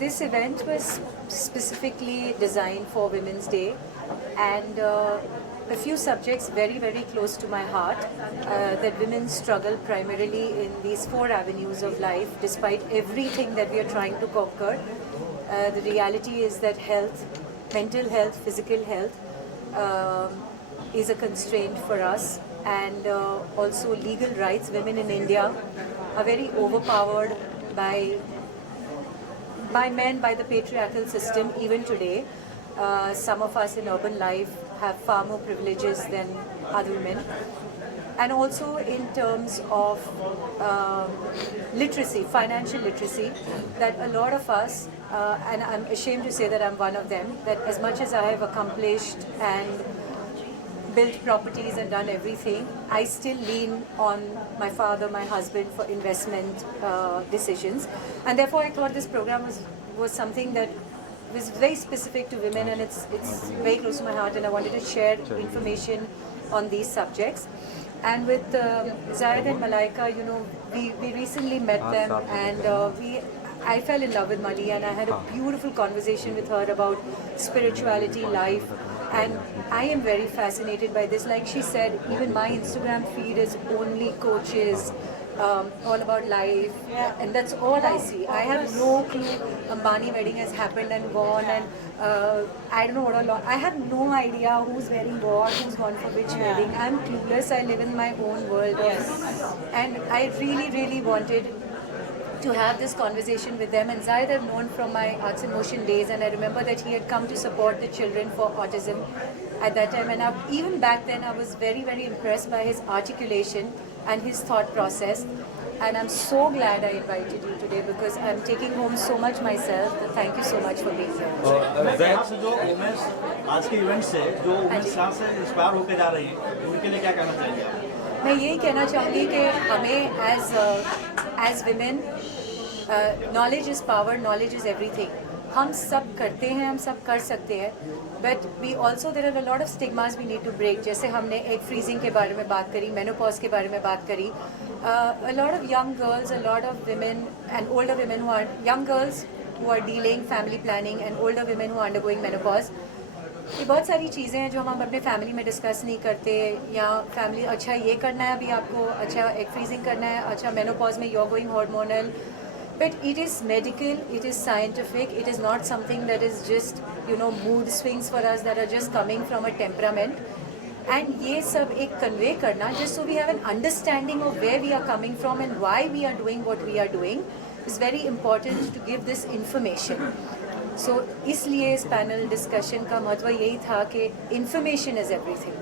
this event was specifically designed for Women's Day, and a few subjects very, very close to my heart, that women struggle primarily in these four avenues of life, despite everything that we are trying to conquer. The reality is that health, mental health, physical health, is a constraint for us, and also legal rights. Women in India are very overpowered by men, by the patriarchal system even today. Some of us in urban life have far more privileges than other women. And also in terms of literacy, financial literacy, that a lot of us, and I'm ashamed to say that I'm one of them, that as much as I have accomplished and built properties and done everything, I still lean on my father, my husband for investment decisions. And therefore I thought this program was something that was very specific to women, and it's very close to my heart, and I wanted to share information on these subjects. And with Zayed and Malaika, you know, we recently met them, and I fell in love with Mali, and I had a beautiful conversation with her about spirituality, life, and I am very fascinated by this. Like she said, even my Instagram feed is only coaches, all about life, and that's all I see. I have no clue. Ambani wedding has happened and gone, and I don't know what a lot. I have no idea who's wearing what, who's gone for which wedding. I'm clueless. I live in my own world, and I really, really wanted to have this conversation with them. And Zayed I've known from my Arts in Motion days, and I remember that he had come to support the children for autism at that time, and even back then I was very, very impressed by his articulation and his thought process. And I'm so glad I invited you today, because I'm taking home so much myself. Thank you so much for being here. ज़ैद से जो women's आज के event से जो women's यहाँ से inspire होकर जा रही हैं, उनके लिए क्या कहना चाहिए आप? मैं यही कहना चाहूँगी कि हमें as women, knowledge is power, knowledge is everything. हम सब करते हैं, हम सब कर सकते हैं, but we also there are a lot of stigmas we need to break. जैसे हमने एग फ्रीजिंग के बारे में बात करी, मेनोपॉज के बारे में बात करी. A lot of young girls, a lot of women and older women who are young girls who are dealing family planning, and older women who are undergoing menopause. ये बहुत सारी चीज़ें हैं जो हम अपने फैमिली में डिस्कस नहीं करते, या फैमिली अच्छा ये करना है अभी आपको, अच्छा एग फ्रीजिंग करना है, अच्छा मेनोपॉज में you are going hormonal. But it is medical, it is scientific, it is not something that is just, you know, mood swings for us that are just coming from a temperament. And ये सब एक convey करना, just so we have an understanding of where we are coming from and why we are doing what we are doing, is very important to give this information. So इसलिए इस panel discussion का महत्व यही था कि information is everything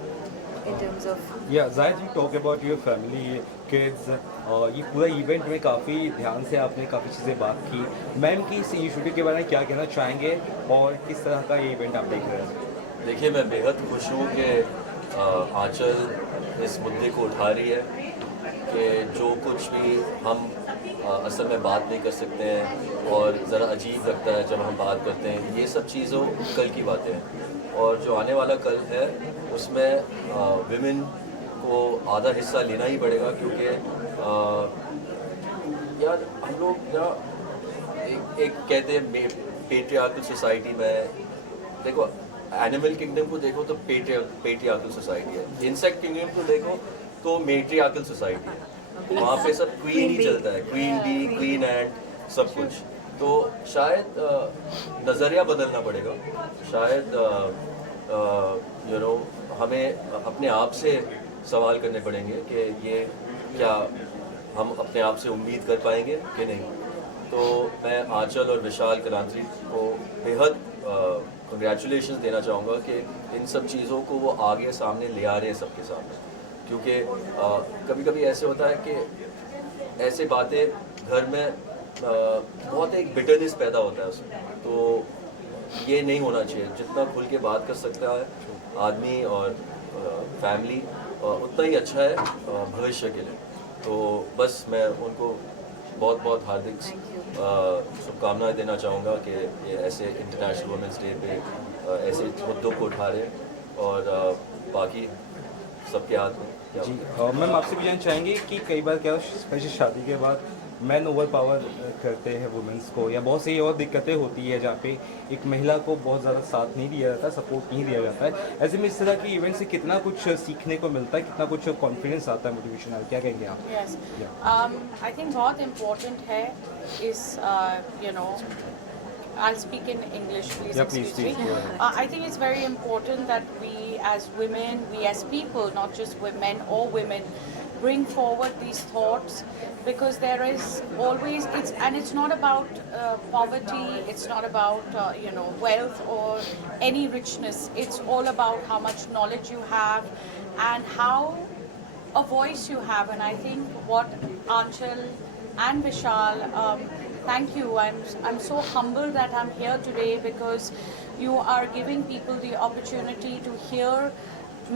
in terms of. Yeah, Zayed, you talk about your family, kids. ये पूरा event में काफ़ी ध्यान से आपने काफ़ी चीज़ें बात की. मैम की इस इशू के बारे में क्या कहना चाहेंगे, और किस तरह का ये इवेंट आप देख रहे हैं? देखिए, मैं बेहद खुश हूँ कि आंचल इस मुद्दे को उठा रही है कि जो कुछ भी हम असल में बात नहीं कर सकते हैं, और ज़रा अजीब लगता है जब हम बात करते हैं, ये सब चीज़ों कल की बातें हैं. और जो आने वाला कल है उसमें विमेन को आधा हिस्सा लेना ही पड़ेगा, क्योंकि यार हम लोग ना एक कहते हैं पेट्रियार्कल सोसाइटी में, देखो एनिमल किंगडम को देखो तो पेट्रियार्कल सोसाइटी है, इंसेक्ट किंगडम को देखो तो मेट्रियार्कल सोसाइटी है. वहाँ पे सब क्वीन ही चलता है, क्वीन बी, क्वीन एंड सब कुछ. तो शायद नज़रिया बदलना पड़ेगा. शायद यू नो हमें अपने आप से सवाल करने पड़ेंगे कि ये क्या हम अपने आप से उम्मीद कर पाएंगे कि नहीं. तो मैं आंचल और विशाल कलांत्री को बेहद कंग्रेचुलेशंस देना चाहूँगा कि इन सब चीज़ों को वो आगे सामने ले आ रहे हैं सबके सामने. क्योंकि कभी कभी ऐसे होता है कि ऐसे बातें घर में बहुत एक बिटरनेस पैदा होता है उसमें. तो ये नहीं होना चाहिए. जितना खुल के बात कर सकता है आदमी और फैमिली, उतना ही अच्छा है भविष्य के लिए. तो बस मैं उनको बहुत बहुत हार्दिक शुभकामनाएं देना चाहूँगा कि ये ऐसे इंटरनेशनल वुमेंस डे पे ऐसे मुद्दों को उठा रहे हैं, और बाकी सबके हाथ में. जी मैम, आपसे भी जानना चाहेंगे कि कई बार क्या स्पेशल शादी के बाद मैन ओवर पावर करते हैं वुमेंस को, या बहुत सी और दिक्कतें होती है जहाँ पे एक महिला को बहुत ज़्यादा साथ नहीं दिया जाता, सपोर्ट नहीं दिया जाता है। ऐसे में इस तरह की इवेंट से कितना कुछ सीखने को मिलता है, कितना कुछ कॉन्फिडेंस आता है, मोटिवेशन, क्या कहेंगे आप? Yes. I think बहुत important है is you know, I'll speak in English, please. Yeah, please, excuse please, me. go ahead. I think it's very important that we as women, we as people, not just men or women, bring forward these thoughts, because there is always, it's not about poverty, it's not about you know, wealth or any richness. It's all about how much knowledge you have and how a voice you have. And I think what Aanchal and Vishal, thank you. I'm so humbled that I'm here today, because you are giving people the opportunity to hear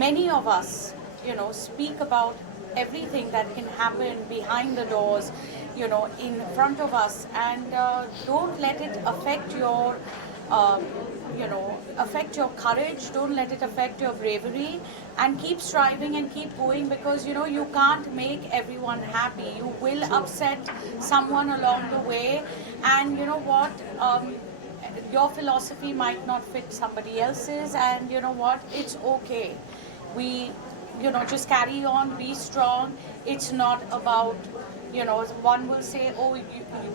many of us, you know, speak about everything that can happen behind the doors, you know, in front of us. And don't let it affect your you know, affect your courage. Don't let it affect your bravery, and keep striving and keep going, because you know, you can't make everyone happy. You will upset someone along the way, and you know what, your philosophy might not fit somebody else's, and you know what, it's okay. We, you know, just carry on, be strong. It's not about, you know, one will say, oh,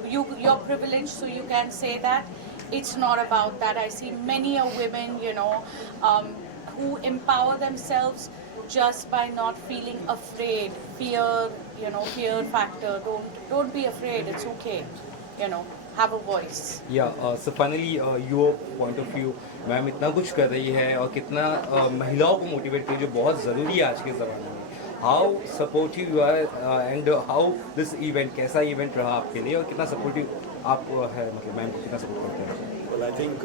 you're privileged, so you can say that. It's not about that. I see many a women, you know, who empower themselves just by not feeling afraid. Fear, you know, fear factor. Don't be afraid. It's okay. You know, have a voice. या so finally your point of view, ma'am इतना कुछ कर रही है और कितना महिलाओं को मोटिवेट कर, जो बहुत ज़रूरी है आज के ज़माने में। How supportive you are and how this event, कैसा इवेंट रहा आपके लिए और कितना सपोर्टिव आप है, मतलब मैम को कितना सपोर्ट करते हैं? Well, I think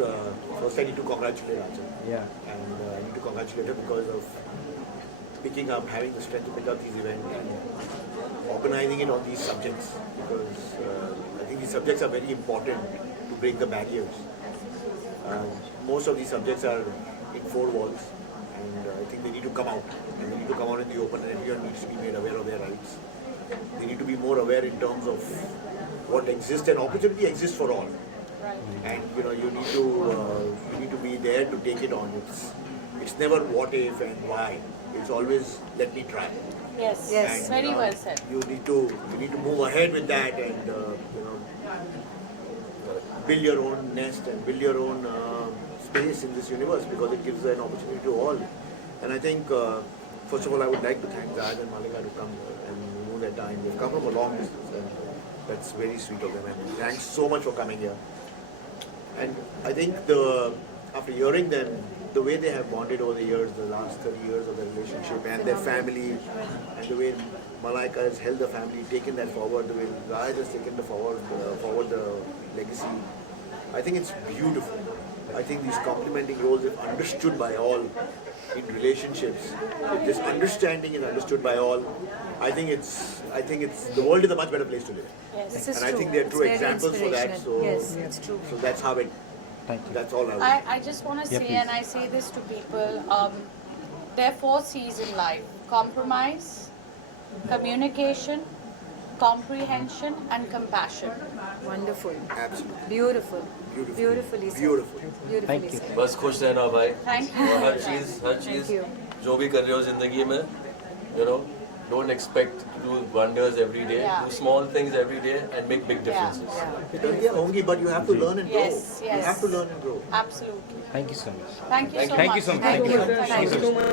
first I need to congratulate Aanchal. Yeah. And I need to congratulate her because of picking up, having the strength to pick up these events and organizing it on these subjects. Because I think these subjects are very important to break the barriers. Most of these subjects are in four walls, and I think they need to come out. And they need to come out in the open, and everyone needs to be made aware of their rights. They need to be more aware in terms of what exists, and opportunity exists for all. And you know, you need to be there to take it on. It's never what if and why. It's always let me try. Yes. Yes. And, Very well said. You need to move ahead with that, and you know, build your own nest and build your own space in this universe, because it gives an opportunity to all. And I think first of all, I would like to thank Zayed and Malaika to come and move their time. They've come from a long distance, and that's very sweet of them. And thanks so much for coming here. And I think after hearing them, the way they have bonded over the years, the last 30 years of their relationship, and their family, and the way Malaika has held the family, taken that forward, the way Zayed has taken forward the legacy, I think it's beautiful. I think these complementing roles, if understood by all in relationships, if this understanding is understood by all, I think it's the world is a much better place to live. Yes. This is And true. I think they're It's true very examples for that. inspirational. So Yes, it's true. So that's how it. Thank you. That's all I would. I just want to Yeah, say, please. and I say this to people, there are 4 C's in life: compromise, communication, comprehension, and compassion. Wonderful. Absolutely. Beautiful. Beautiful. Beautifully said. Beautiful. Beautifully Thank you. said. बस खुश रहना भाई। Thank you. और हर चीज़ you. जो भी कर रहे हो ज़िंदगी में, you know, don't expect to do wonders every day. Yeah. Do small things every day and make big differences. Yeah, Hongi, but you have to learn and grow. Yes, yes. You have to learn and grow. Absolutely. Thank you so much. Thank you so much. Thank you so much. Thank you. Thank you so much.